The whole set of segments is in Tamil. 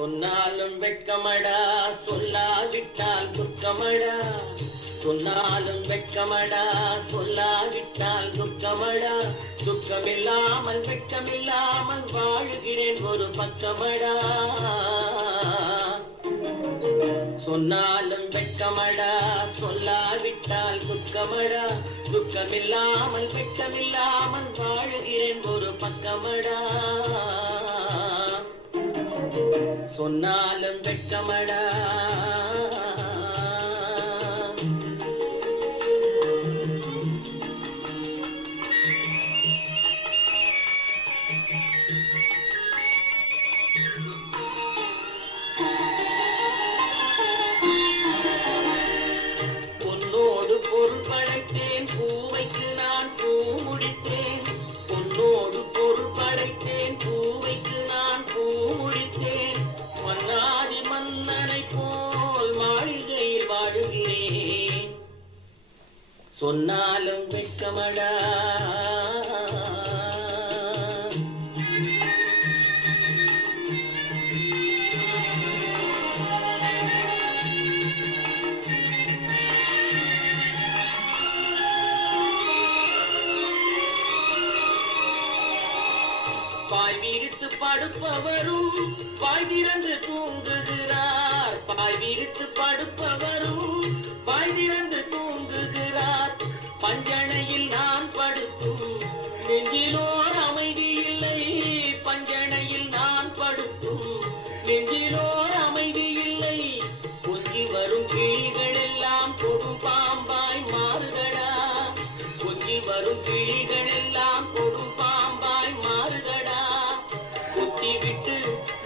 சொன்னாலும் வெட்கமடா சொல்லாவிட்டால் துக்கமடா. சொன்னாலும் வெட்கமடா சொல்லாவிட்டால் துக்கமடா. துக்கமில்லாமல் வெட்கமில்லாமல் வாழுகிறேன் ஒரு பக்கமடா. சொன்னாலும் வெட்கமடா சொல்லாவிட்டால் துக்கமடா. துக்கமில்லாமல் வெட்கமில்லாமல் வாழுகிறேன் ஒரு பக்கமடா. சொன்னாலும் வெட்கமடா. படைத்தேன் பூவைக்கு நான் பூ முடித்தேன். பொன்னோடு பொருள் படைத்தேன் பூவைக்கு சொன்னாலும் வெட்கமடா. பாய் விரித்து படுப்பவரும் பாய் திறந்து தூங்குகிறார். பாய் விரித்து படுப்பவரும் கிளிகள் எல்லாம் கொடும் பாம்பாய் மாறுதடா. கொஞ்சி வரும் கிளிகள் எல்லாம் கொடும் பாம்பாய் மாறுதடா. குத்தி விட்டு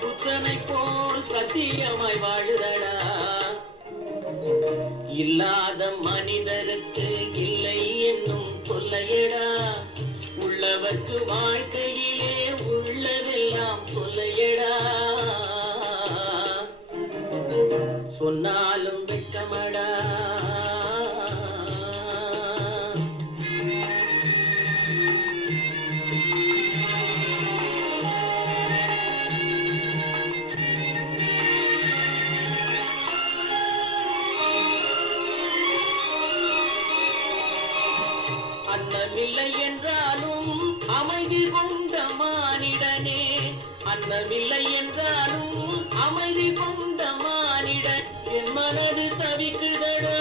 புத்தனை போல் சத்தியமாய் வாழுதடா. இல்லாத மனிதருக்கு இல்லை என்னும் சொல்லையடா உள்ளவர்க்கு வாழ்க்கையிலே சொன்னாலும் வெட்கமடா அன்னமில்லை என்றாலும் அமைதி கொண்ட மானிடனே. அன்னமில்லை என்றாலும் அமைதி கொண்ட மானிடன் மனது தவிக்குதடா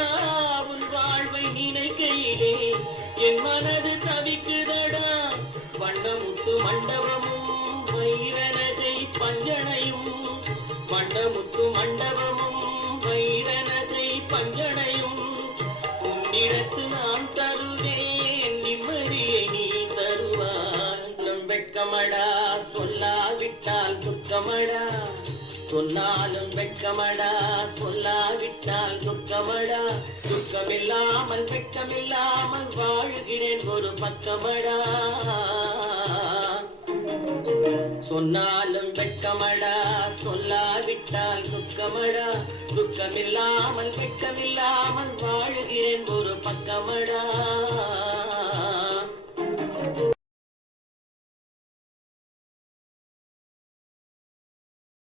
உன் வாழ்வை நினைக்கையிலே என் மனது தவிக்குதடா வண்ணமுத்து மண்டபமும் வைரனதை பஞ்சனையும். வண்ணமுத்து மண்டபமும் வைரனதை பஞ்சனையும். உன்னிடத்து நான் தருவேன் நிம்மதியை நீ தருவாய். உள்ளம் வெட்கமடா சொல்லாவிட்டால் துக்கமடா. சொன்னாலும் வெட்கமடா சொல்லாவிட்டால் துக்கமடா. துக்கமில்லாமல் வெட்கமில்லாமல் வாழுகிறேன் ஒரு பக்கமடா. சொன்னாலும் வெட்கமடா சொல்லாவிட்டால் துக்கமடா. துக்கமில்லாமல் வெட்கமில்லாமல் வாழுகிறேன் ஒரு பக்கமடா.